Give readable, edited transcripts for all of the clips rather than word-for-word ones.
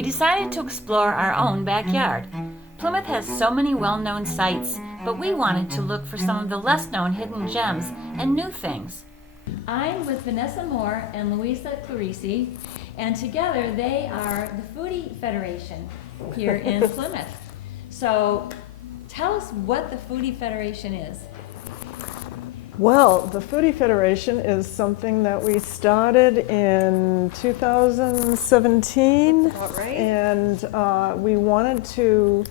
we decided to explore our own backyard. Plymouth has so many well-known sites, but we wanted to look for some of the less-known hidden gems and new things. I'm with Vanessa Moore and Louisa Clerici, and together they are the Foodie Federation here in Plymouth. So tell us what the Foodie Federation is. Well, the Foodie Federation is something that we started in 2017. That's about right. And we wanted to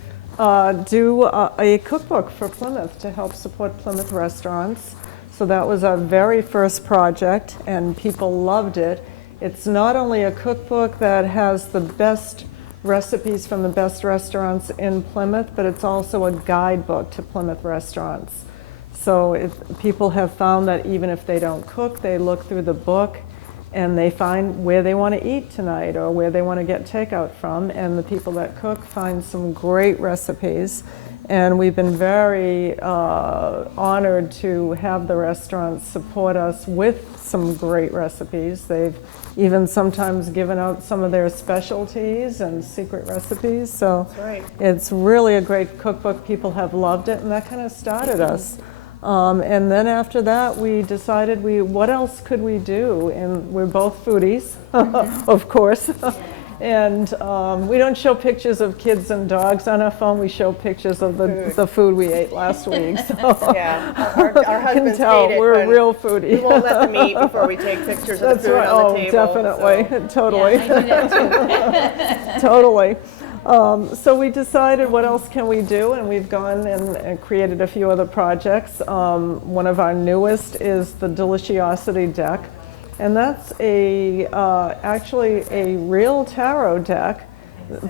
do a cookbook for Plymouth to help support Plymouth restaurants. So that was our very first project, and people loved it. It's not only a cookbook that has the best recipes from the best restaurants in Plymouth, but it's also a guidebook to Plymouth restaurants. So if people have found that even if they don't cook, they look through the book and they find where they want to eat tonight or where they want to get takeout from, and the people that cook find some great recipes. And we've been very honored to have the restaurants support us with some great recipes. They've even sometimes given out some of their specialties and secret recipes. So That's right. It's really a great cookbook. People have loved it, and that kind of started us. And then after that, we decided what else could we do? And we're both foodies, of course. And we don't show pictures of kids and dogs on our phone. We show pictures of the food we ate last week. So Yeah, our husbands tell hate it we're a when real foodie. we won't let them eat before we take pictures of That's the food right. on the table. Definitely, so. totally, Yeah, I do that too. totally. So we decided what else can we do, and we've gone and created a few other projects. One of our newest is the Deliciosity deck, and that's actually a real tarot deck,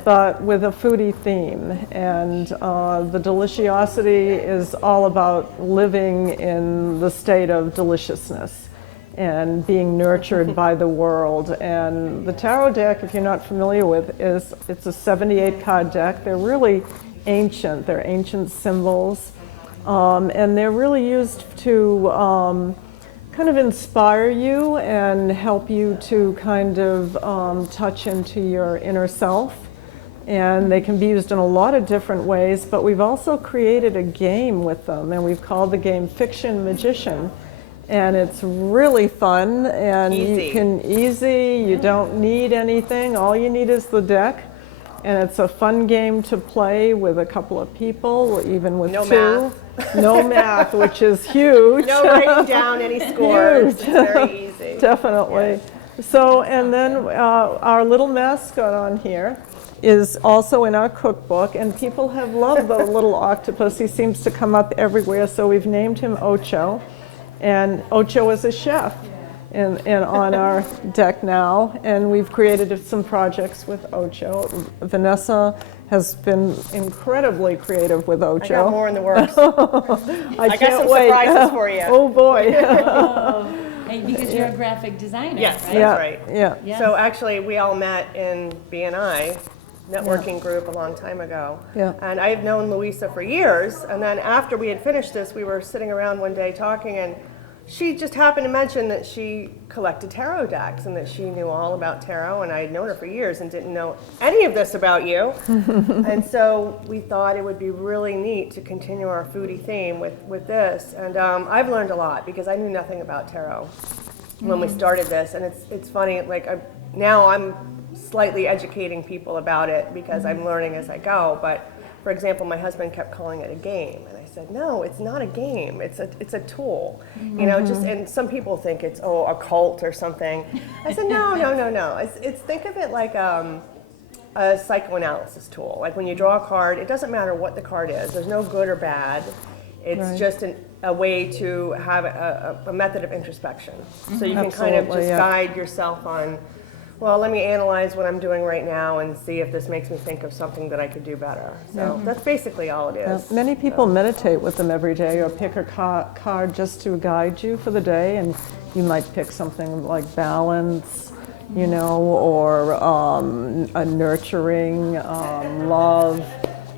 but with a foodie theme. And the Deliciosity is all about living in the state of deliciousness and being nurtured by the world. And the tarot deck, if you're not familiar with, it's a 78 card deck. They're really ancient. They're ancient symbols. And they're really used to kind of inspire you and help you to kind of touch into your inner self. And they can be used in a lot of different ways, but we've also created a game with them, and we've called the game Fiction Magician. And it's really fun, and you don't need anything. All you need is the deck, and it's a fun game to play with a couple of people, even with No two. math. No math, which is huge. No writing down any scores. Huge. It's very easy. Definitely. So, and then our little mascot on here is also in our cookbook, and people have loved the little octopus. He seems to come up everywhere, so we've named him Ocho. And Ocho is a chef and on our deck now, and we've created some projects with Ocho. Vanessa has been incredibly creative with Ocho. I got more in the works. I got can't some wait. surprises for you. Oh boy. And because you're a graphic designer, Yes, right? that's right. Yeah. Yes. So actually, we all met in BNI networking group a long time ago. Yeah. And I've known Louisa for years. And then after we had finished this, we were sitting around one day talking, and she just happened to mention that she collected tarot decks and that she knew all about tarot. And I had known her for years and didn't know any of this about you. And so we thought it would be really neat to continue our foodie theme with this. And I've learned a lot because I knew nothing about tarot when we started this. And it's funny, like now I'm slightly educating people about it because I'm learning as I go. But for example, my husband kept calling it a game, and I said, no, it's not a game. It's a tool, you know. Just and some people think it's a cult or something. I said, no. It's think of it like a psychoanalysis tool. Like when you draw a card, it doesn't matter what the card is. There's no good or bad. It's just a way to have a method of introspection, so you can kind of just guide yourself on. Well, let me analyze what I'm doing right now and see if this makes me think of something that I could do better. So that's basically all it is. Many people meditate with them every day, or pick a card just to guide you for the day, and you might pick something like balance, you know, or a nurturing, love,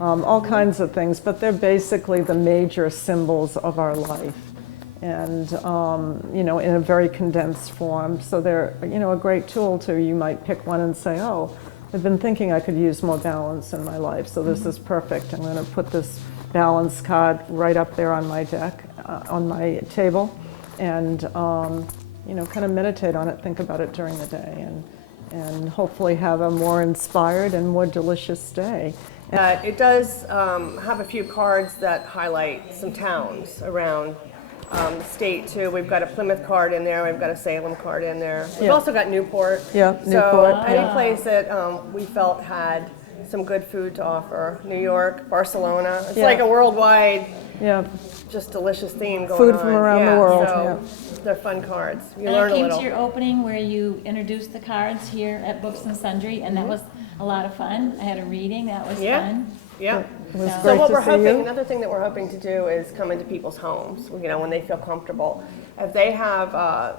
all kinds of things, but they're basically the major symbols of our life. And, you know, in a very condensed form. So they're, you know, a great tool to, you might pick one and say, oh, I've been thinking I could use more balance in my life, so this is perfect. I'm going to put this balance card right up there on my deck, on my table, and you know, kind of meditate on it, think about it during the day, and hopefully have a more inspired and more delicious day. It does have a few cards that highlight some towns around the state too. We've got a Plymouth card in there. We've got a Salem card in there. We've Yeah. also got Newport. Yeah, So Newport, any yeah. place that we felt had some good food to offer. New York, Barcelona. It's Yeah. like a worldwide, Yeah, just delicious theme going Food on. from around the world, So they're fun cards. You And learn I a came little. to your opening where you introduced the cards here at Books and Sundry, and that was a lot of fun. I had a reading, that was Yeah. fun. Yeah. it was So So great what to we're see hoping, you. another thing that we're hoping to do is come into people's homes, you know, when they feel comfortable. If they have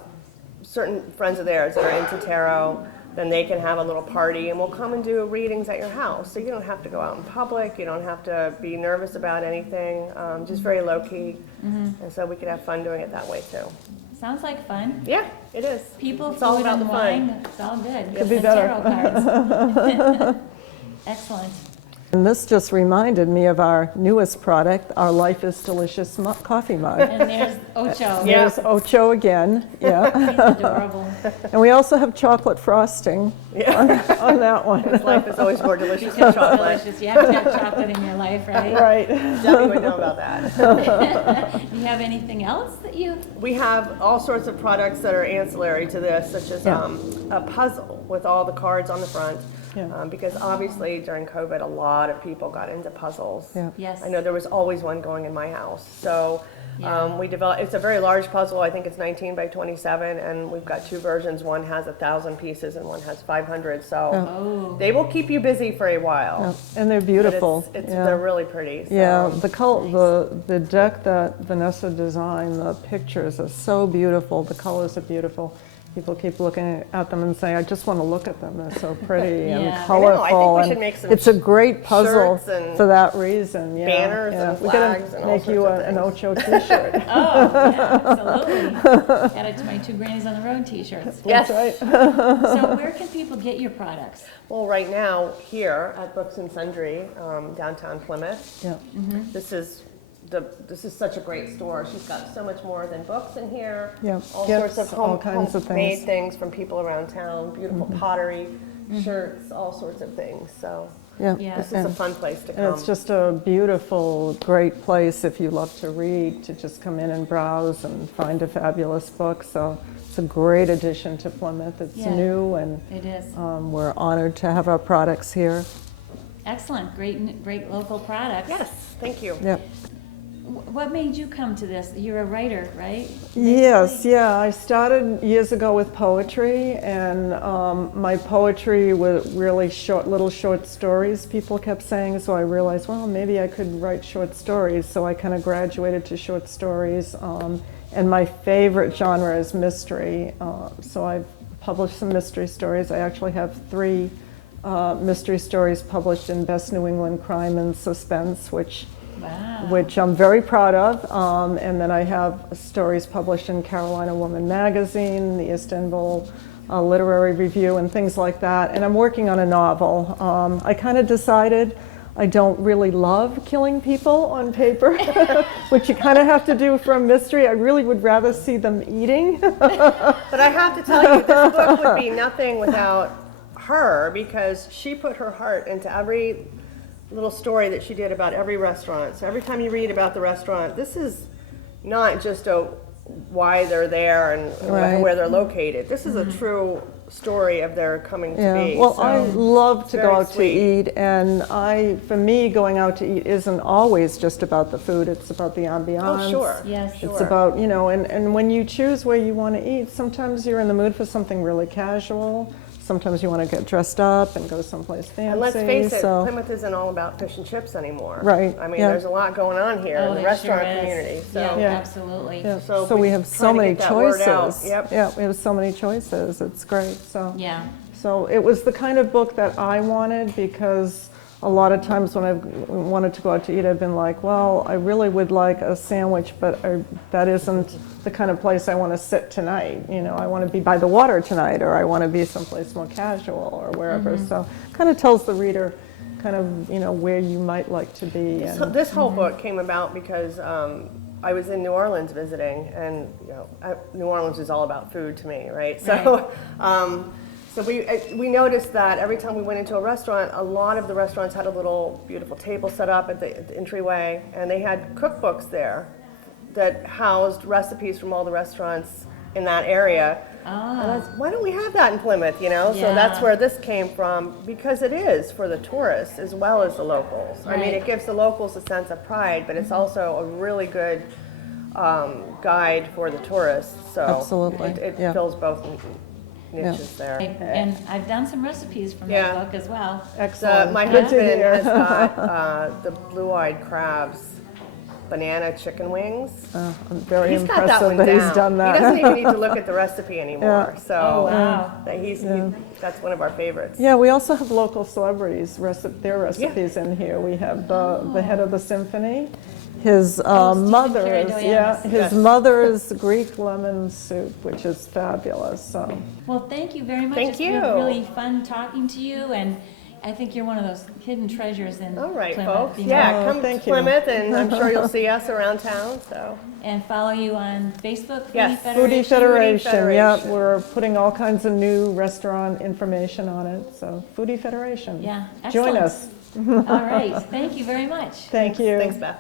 certain friends of theirs that are into tarot, then they can have a little party and we'll come and do readings at your house. So you don't have to go out in public, you don't have to be nervous about anything, just very low key. And so we could have fun doing it that way too. Sounds like fun. Yeah, it is. People, It's all food, about and the fun. wine, it's all good. Could be And better. tarot cards. Excellent. And this just reminded me of our newest product, our Life is Delicious coffee mug. And there's Ocho. Yeah. There's Ocho again, yeah. He's adorable. And we also have chocolate frosting on that one. Life is always more delicious Because than it's chocolate. delicious. You have to have chocolate in your life, right? Right. Debbie would know about that. Do you have anything else that you? We have all sorts of products that are ancillary to this, such as Yeah. a puzzle with all the cards on the front. Yeah. Because obviously during COVID, a lot of people got into puzzles. Yeah. Yes. I know there was always one going in my house. So Yeah. we developed, it's a very large puzzle. I think it's 19 by 27, and we've got two versions. One has 1,000 pieces and one has 500. So Oh. they will keep you busy for a while. And they're But beautiful. They're really pretty. So. Yeah, the deck that Vanessa designed, the pictures are so beautiful, the colors are beautiful. People keep looking at them and saying, I just want to look at them, they're so pretty Yeah. and I know, I think colorful. we and should make some it's a great puzzle shirts and for that reason. Yeah, banners yeah. and We're gonna flags and all make you sorts of an things. Ocho t-shirt. Oh, yeah, absolutely. Add it to my Two Grannies on the Road t-shirts. Yes. That's right. So where can people get your products? Well, right now, here at Books and Sundry, downtown Plymouth, Yeah. this is such a great store. She's got so much more than books in here. Yeah. All Gifts, sorts of all kinds of homemade things. things from people around town, beautiful pottery, shirts, all sorts of things. So Yeah. Yeah. this is a fun place to come. And it's just a beautiful, great place if you love to read, to just come in and browse and find a fabulous book. So it's a great addition to Plymouth. It's Yeah. new, and It is. we're honored to have our products here. Excellent. Great local products. Yes, thank you. Yep. What made you come to this? You're a writer, right? Yes, yeah. I started years ago with poetry, and my poetry was really little short stories, people kept saying, so I realized, well, maybe I could write short stories, so I kind of graduated to short stories, and my favorite genre is mystery, so I've published some mystery stories. I actually have 3 mystery stories published in Best New England Crime and Suspense, Wow. which I'm very proud of. And then I have stories published in Carolina Woman Magazine, the Istanbul Literary Review, and things like that. And I'm working on a novel. I kind of decided I don't really love killing people on paper, which you kind of have to do for a mystery. I really would rather see them eating. But I have to tell you, this book would be nothing without her, because she put her heart into every little story that she did about every restaurant. So every time you read about the restaurant, this is not just why they're there and Right. where they're located. This is a true story of their coming to be. Well, So I love to go very out sweet. to eat, and for me, going out to eat isn't always just about the food. It's about the ambiance. Oh, sure. Yes. Sure. It's about, and when you choose where you want to eat, sometimes you're in the mood for something really casual. Sometimes you want to get dressed up and go someplace fancy. And let's face it, so, Plymouth isn't all about fish and chips anymore. Right, I mean, yeah. there's a lot going on here in the there restaurant sure is. community. So Yeah, Yeah. absolutely. yeah. So So we we have try so to many get that word out. choices. Yep. Yeah, we have so many choices. It's great. So. Yeah. So it was the kind of book that I wanted, because a lot of times when I've wanted to go out to eat, I've been like, well, I really would like a sandwich, but that isn't the kind of place I want to sit tonight. You know, I want to be by the water tonight, or I want to be someplace more casual or wherever. So kind of tells the reader kind of, you know, where you might like to be. So this whole book came about because I was in New Orleans visiting, and you know, New Orleans is all about food to me, right? So, so we noticed that every time we went into a restaurant, a lot of the restaurants had a little beautiful table set up at the entryway, and they had cookbooks there that housed recipes from all the restaurants in that area. And I was, why don't we have that in Plymouth, you know? So that's where this came from, because it is for the tourists as well as the locals. I mean, it gives the locals a sense of pride, but it's also a really good guide for the tourists. So Absolutely. it fills both niches there. And I've done some recipes from that book as well. Excellent. My Good to husband hear. has got the blue-eyed crabs banana chicken wings. I'm very He's got that impressive one that down. he's done that. He doesn't even need to look at the recipe anymore. So wow. that's one of our favorites. Yeah, we also have local celebrities, their recipes in here. We have the head of the symphony. His mother's, mother's Greek lemon soup, which is fabulous. So. Well, thank you very much. Thank It's you. been really fun talking to you, and I think you're one of those hidden treasures in All right, Plymouth. folks. You know, Yeah, come to thank you. Plymouth, and I'm sure you'll see us around town. So. and follow you on Facebook, Foodie Yes. Foodie Federation. Federation, yeah, we're putting all kinds of new restaurant information on it. So Foodie Federation. Yeah, Join excellent. us. All right, thank you very much. Thank you. Thanks, Beth.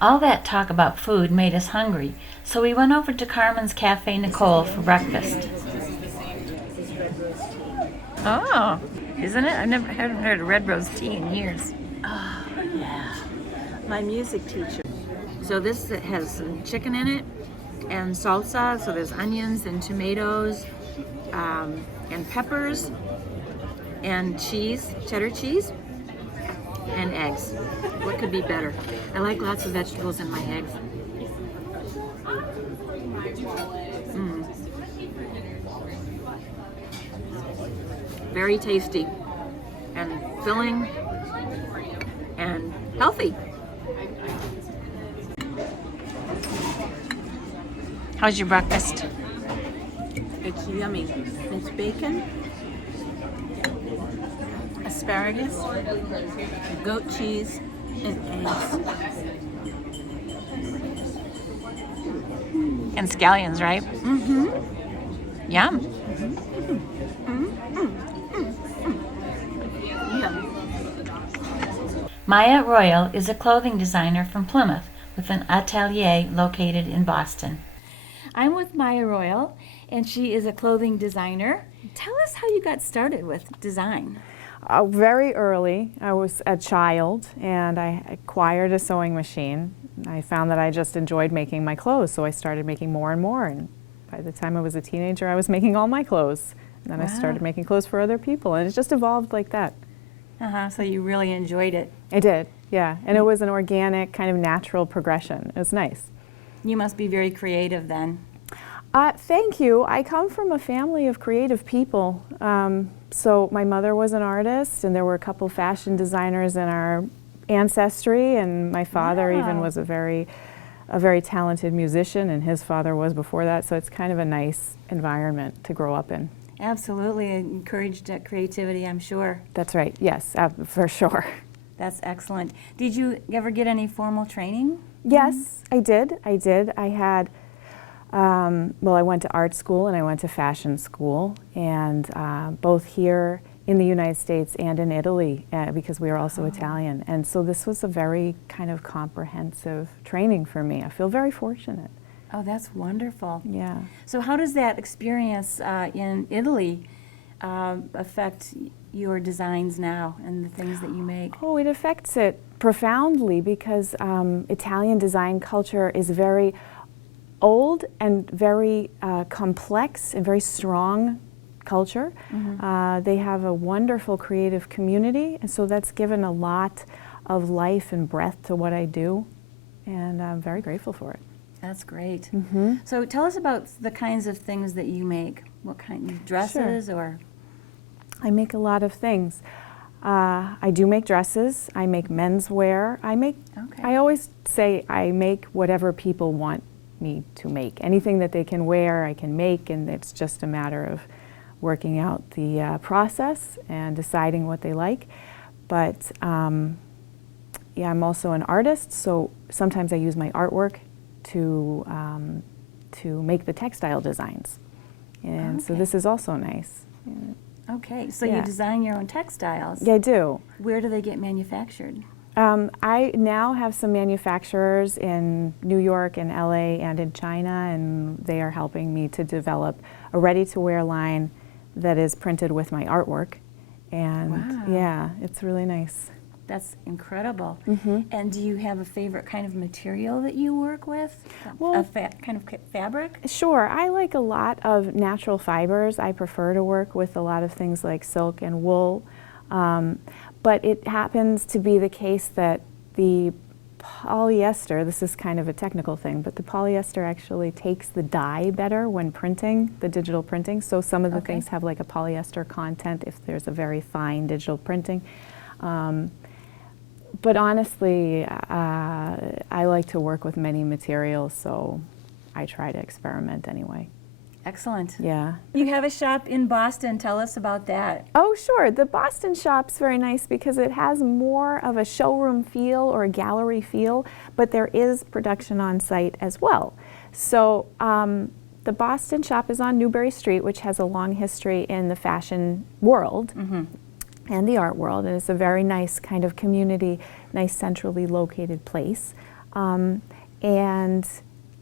All that talk about food made us hungry, so we went over to Carmen's Cafe Nicole for breakfast. Oh, isn't it? Haven't heard of red rose tea in years. Oh, yeah. My music teacher. So this has some chicken in it and salsa, so there's onions and tomatoes and peppers and cheese, cheddar cheese, and eggs. What could be better? I like lots of vegetables in my eggs. Very tasty and filling and healthy. How's your breakfast? It's yummy. It's bacon, asparagus, goat cheese, and eggs. And scallions, right? Mm-hmm. Yum. Mya Royal is a clothing designer from Plymouth with an atelier located in Boston. I'm with Mya Royal, and she is a clothing designer. Tell us how you got started with design. Very early, I was a child and I acquired a sewing machine. I found that I just enjoyed making my clothes, so I started making more and more. And by the time I was a teenager, I was making all my clothes. And then I started making clothes for other people, and it just evolved like that. So you really enjoyed it. I did, yeah. And it was an organic, kind of natural progression. It was nice. You must be very creative then. Thank you. I come from a family of creative people. So my mother was an artist, and there were a couple fashion designers in our ancestry, and my father even was a very talented musician, and his father was before that, so it's kind of a nice environment to grow up in. Absolutely. It encouraged creativity, I'm sure. That's right, yes, for sure. That's excellent. Did you ever get any formal training? Yes, I did. I had, well, I went to art school and I went to fashion school, and both here in the United States and in Italy, because we are also Italian. And so this was a very kind of comprehensive training for me. I feel very fortunate. Oh, that's wonderful. Yeah. So how does that experience in Italy affect your designs now and the things that you make? Oh, it affects it profoundly because Italian design culture is very old and very complex and very strong culture. They have a wonderful creative community, and so that's given a lot of life and breath to what I do, and I'm very grateful for it. That's great. So tell us about the kinds of things that you make. What kind of dresses or? I make a lot of things. I do make dresses. I make menswear. Okay. I always say I make whatever people want me to make. Anything that they can wear, I can make, and it's just a matter of working out the process and deciding what they like. But yeah, I'm also an artist, so sometimes I use my artwork to make the textile designs. And so Okay. this is also nice. Okay, so Yeah. you design your own textiles. Yeah, I do. Where do they get manufactured? I now have some manufacturers in New York and LA and in China, and they are helping me to develop a ready-to-wear line that is printed with my artwork. And Wow. yeah, it's really nice. That's incredible. Mm-hmm. And do you have a favorite kind of material that you work with? Well- a kind of fabric? Sure, I like a lot of natural fibers. I prefer to work with a lot of things like silk and wool. But it happens to be the case that the polyester, this is kind of a technical thing, but the polyester actually takes the dye better when printing, the digital printing. So some of the Okay. things have like a polyester content if there's a very fine digital printing. But honestly, I like to work with many materials, so I try to experiment anyway. Excellent. Yeah. You have a shop in Boston. Tell us about that. Oh, sure. The Boston shop's very nice because it has more of a showroom feel or a gallery feel, but there is production on site as well. So the Boston shop is on Newbury Street, which has a long history in the fashion world and the art world, and it's a very nice kind of community, nice centrally located place. And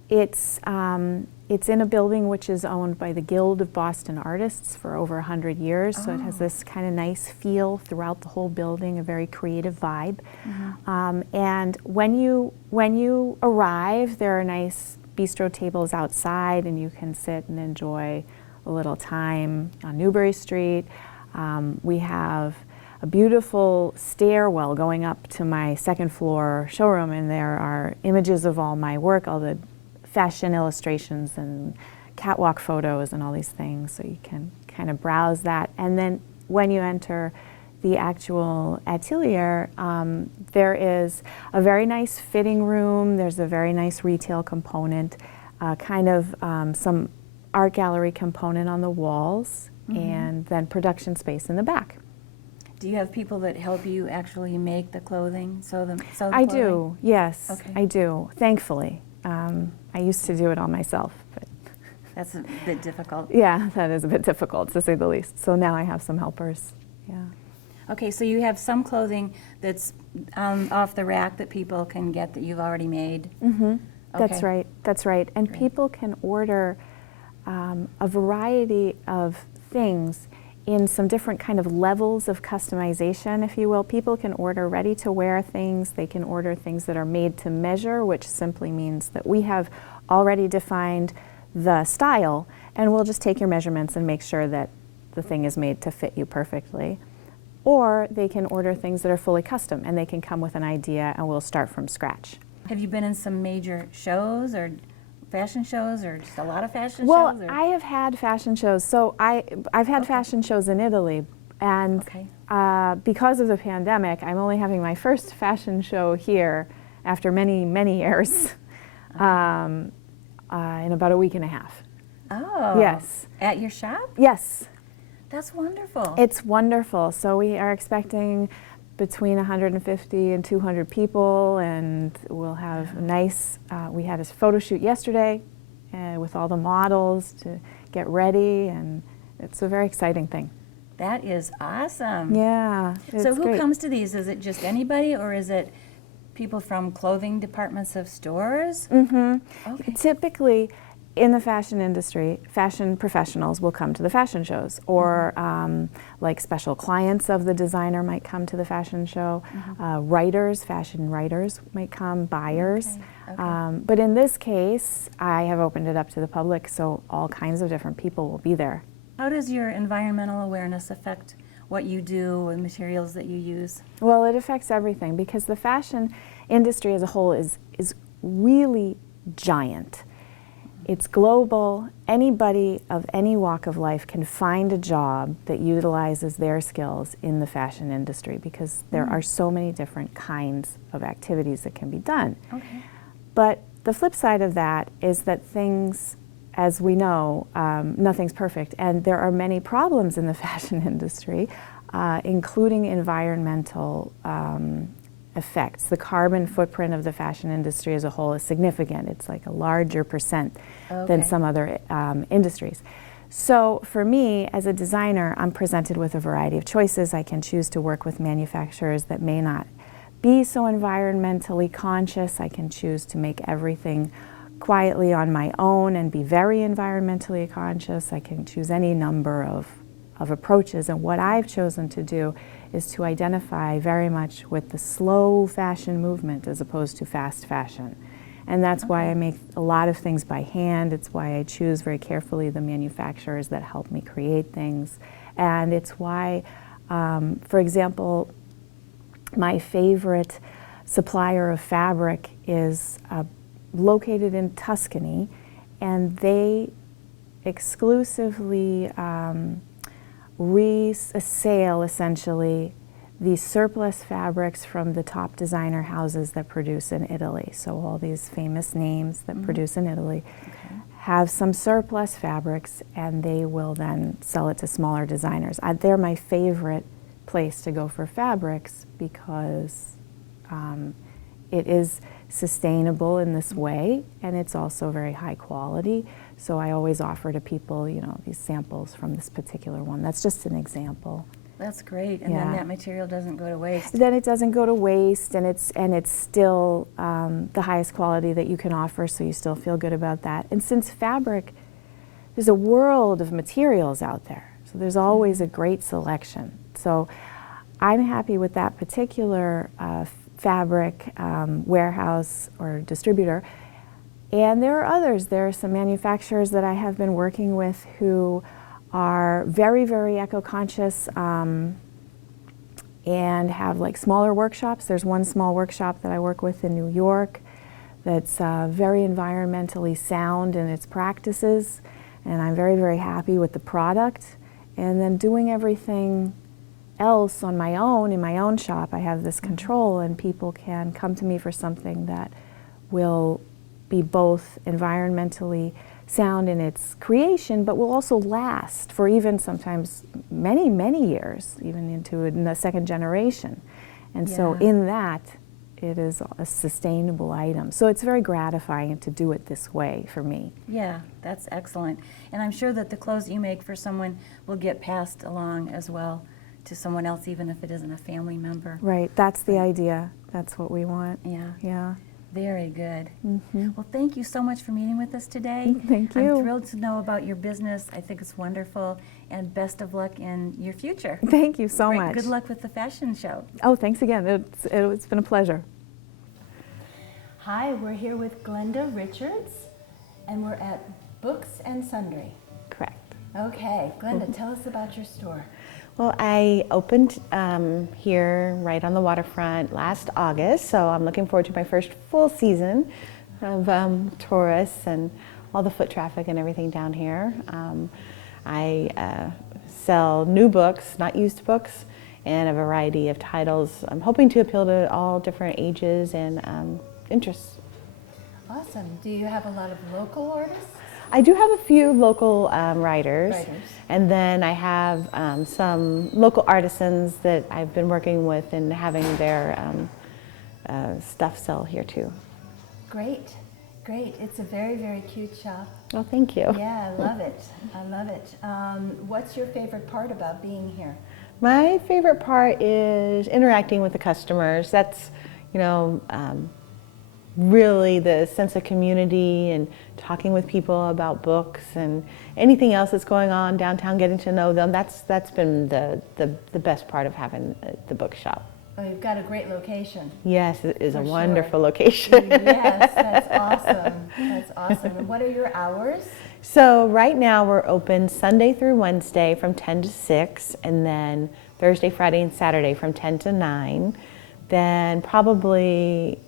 it's in a building which is owned by the Guild of Boston Artists for over 100 years, so it has this kind of nice feel throughout the whole building, a very creative vibe. And when you arrive, there are nice bistro tables outside, and you can sit and enjoy a little time on Newbury Street. We have a beautiful stairwell going up to my second floor showroom, and there are images of all my work, all the fashion illustrations and catwalk photos and all these things, so you can kind of browse that. And then when you enter the actual atelier, there is a very nice fitting room, there's a very nice retail component, kind of some art gallery component on the walls, and then production space in the back. Do you have people that help you actually make the clothing, sew the I clothing? do, yes, Okay. I do, thankfully. I used to do it all myself, but That's a bit difficult. yeah, that is a bit difficult to say the least. So now I have some helpers, yeah. Okay, so you have some clothing that's off the rack that people can get that you've already made. That's Okay. right, that's right. And Great. people can order a variety of things in some different kind of levels of customization, if you will. People can order ready-to-wear things. They can order things that are made to measure, which simply means that we have already defined the style, and we'll just take your measurements and make sure that the thing is made to fit you perfectly. Or they can order things that are fully custom, and they can come with an idea, and we'll start from scratch. Have you been in some major shows or fashion shows or just a lot of fashion Well, shows? Or? I have had fashion shows. So I've had fashion shows in Italy, and Okay. because of the pandemic, I'm only having my first fashion show here after many, many years, in about a week and a half. Oh. Yes. At your shop? Yes, That's wonderful. it's wonderful. So we are expecting between 150 and 200 people, and we'll have a nice, we had a photo shoot yesterday with all the models to get ready, and it's a very exciting thing. That is awesome. Yeah, it's So who great. comes to these? Is it just anybody, or is it people from clothing departments of stores? Okay. Typically, in the fashion industry, fashion professionals will come to the fashion shows, or like special clients of the designer might come to the fashion show. Writers, fashion writers might come, buyers. Okay. But in this case, I have opened it up to the public, so all kinds of different people will be there. How does your environmental awareness affect what you do and materials that you use? Well, it affects everything because the fashion industry as a whole is really giant. It's global. Anybody of any walk of life can find a job that utilizes their skills in the fashion industry because there are so many different kinds of activities that can be done. Okay. But the flip side of that is that things, as we know, nothing's perfect, and there are many problems in the fashion industry, including environmental effects. The carbon footprint of the fashion industry as a whole is significant. It's like a larger percent than some other industries. So for me, as a designer, I'm presented with a variety of choices. I can choose to work with manufacturers that may not be so environmentally conscious. I can choose to make everything quietly on my own and be very environmentally conscious. I can choose any number of approaches, and what I've chosen to do is to identify very much with the slow fashion movement as opposed to fast fashion. And that's why I make a lot of things by hand. It's why I choose very carefully the manufacturers that help me create things. And it's why, for example, my favorite supplier of fabric is located in Tuscany, and they exclusively resale, essentially, the surplus fabrics from the top designer houses that produce in Italy. So all these famous names that produce in Italy have some surplus fabrics, and they will then sell it to smaller designers. They're my favorite place to go for fabrics because it is sustainable in this way, and it's also very high quality. So I always offer to people, you know, these samples from this particular one. That's just an example. That's great, and then that material doesn't go to waste. Then it doesn't go to waste, and it's still the highest quality that you can offer, so you still feel good about that. And since fabric, there's a world of materials out there, so there's always a great selection. So I'm happy with that particular fabric warehouse or distributor. And there are others. There are some manufacturers that I have been working with who are very, very eco-conscious and have like smaller workshops. There's one small workshop that I work with in New York that's very environmentally sound in its practices, and I'm very, very happy with the product. And then doing everything else on my own, in my own shop, I have this control, and people can come to me for something that will be both environmentally sound in its creation, but will also last for even sometimes many, many years, even into the second generation. And so in that, it is a sustainable item. So it's very gratifying to do it this way for me. Yeah, that's excellent. And I'm sure that the clothes you make for someone will get passed along as well to someone else, even if it isn't a family member. Right, that's the idea. That's what we want. Yeah. Yeah. Very good. Well, thank you so much for meeting with us today. Thank you. I'm thrilled to know about your business. I think it's wonderful, and best of luck in your future. Thank you so much. Good luck with the fashion show. Oh, thanks again. It's been a pleasure. Hi, we're here with Glenda Richards, and we're at Books and Sundry. Correct. Okay, Glenda, tell us about your store. Well, I opened here right on the waterfront last August, so I'm looking forward to my first full season of tourists and all the foot traffic and everything down here. I sell new books, not used books, and a variety of titles. I'm hoping to appeal to all different ages and interests. Awesome. Do you have a lot of local artists? I do have a few local writers, and then I have some local artisans that I've been working with and having their stuff sell here too. Great, great. It's a very, very cute shop. Oh, thank you. Yeah, I love it. I love it. What's your favorite part about being here? My favorite part is interacting with the customers. That's, you know, really the sense of community and talking with people about books and anything else that's going on downtown, getting to know them. That's been the best part of having the bookshop. Oh, you've got a great location. Yes, it is a For wonderful location. Yes, that's awesome. That's awesome. And what are your hours? So right now we're open Sunday through Wednesday from 10 to 6, and then Thursday, Friday, and Saturday from 10 to 9. Then probably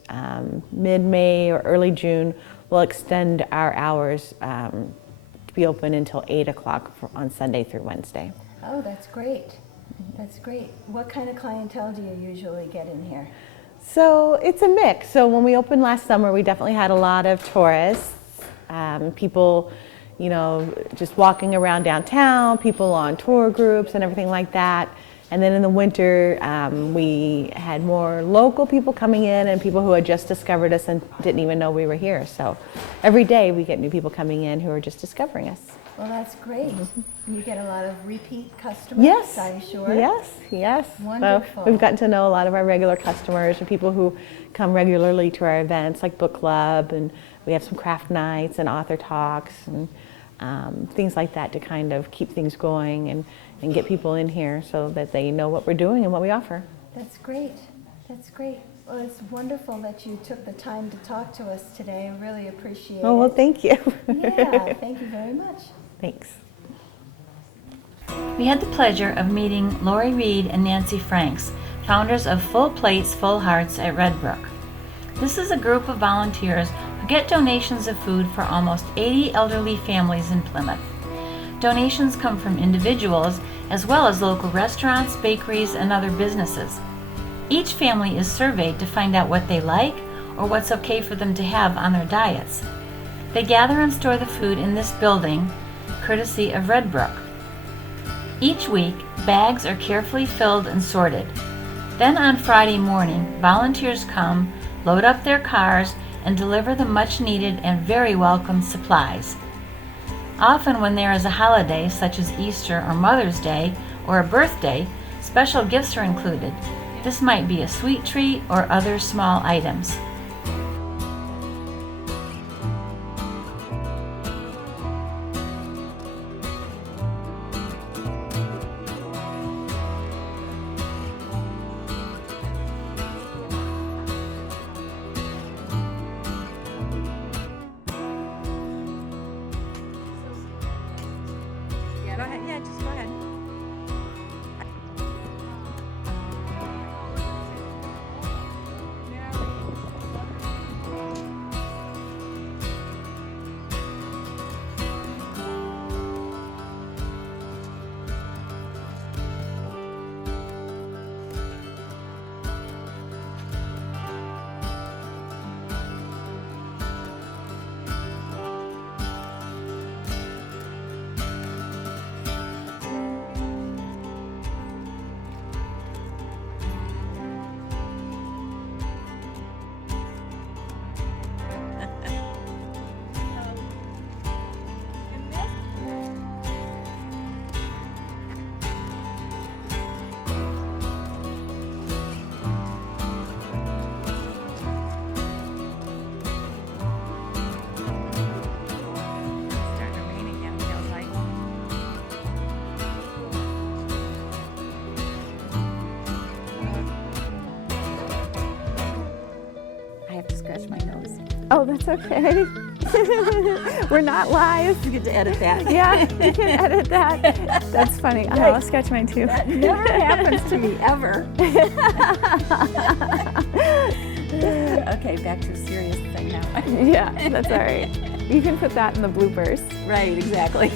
mid-May or early June, we'll extend our hours to be open until 8 o'clock on Sunday through Wednesday. Oh, that's great. That's great. What kind of clientele do you usually get in here? So it's a mix. So when we opened last summer, we definitely had a lot of tourists, people, you know, just walking around downtown, people on tour groups and everything like that. And then in the winter, we had more local people coming in and people who had just discovered us and didn't even know we were here. So every day we get new people coming in who are just discovering us. Well, that's great. You get a lot of repeat customers, Yes. I'm sure. Yes, yes. Wonderful. So we've gotten to know a lot of our regular customers and people who come regularly to our events like book club, and we have some craft nights and author talks and things like that to kind of keep things going and get people in here so that they know what we're doing and what we offer. That's great. That's great. Well, it's wonderful that you took the time to talk to us today. I really appreciate Oh, well, it. thank you. Yeah, thank you very much. Thanks. We had the pleasure of meeting Lori Reed and Nancy Franks, founders of Full Plates, Full Hearts at Redbrook. This is a group of volunteers who get donations of food for almost 80 elderly families in Plymouth. Donations come from individuals as well as local restaurants, bakeries, and other businesses. Each family is surveyed to find out what they like or what's okay for them to have on their diets. They gather and store the food in this building, courtesy of Redbrook. Each week, bags are carefully filled and sorted. Then on Friday morning, volunteers come, load up their cars, and deliver the much needed and very welcome supplies. Often when there is a holiday such as Easter or Mother's Day or a birthday, special gifts are included. This might be a sweet treat or other small items. Go ahead. Yeah, just go ahead. Scratch my nose. Oh, that's okay. We're not live. You get to edit that. Yeah, you can edit that. That's funny. I'll sketch mine too. That never happens to me, ever. Okay, back to a serious thing now. Yeah, that's all right. You can put that in the bloopers. Right, exactly.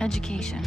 Education.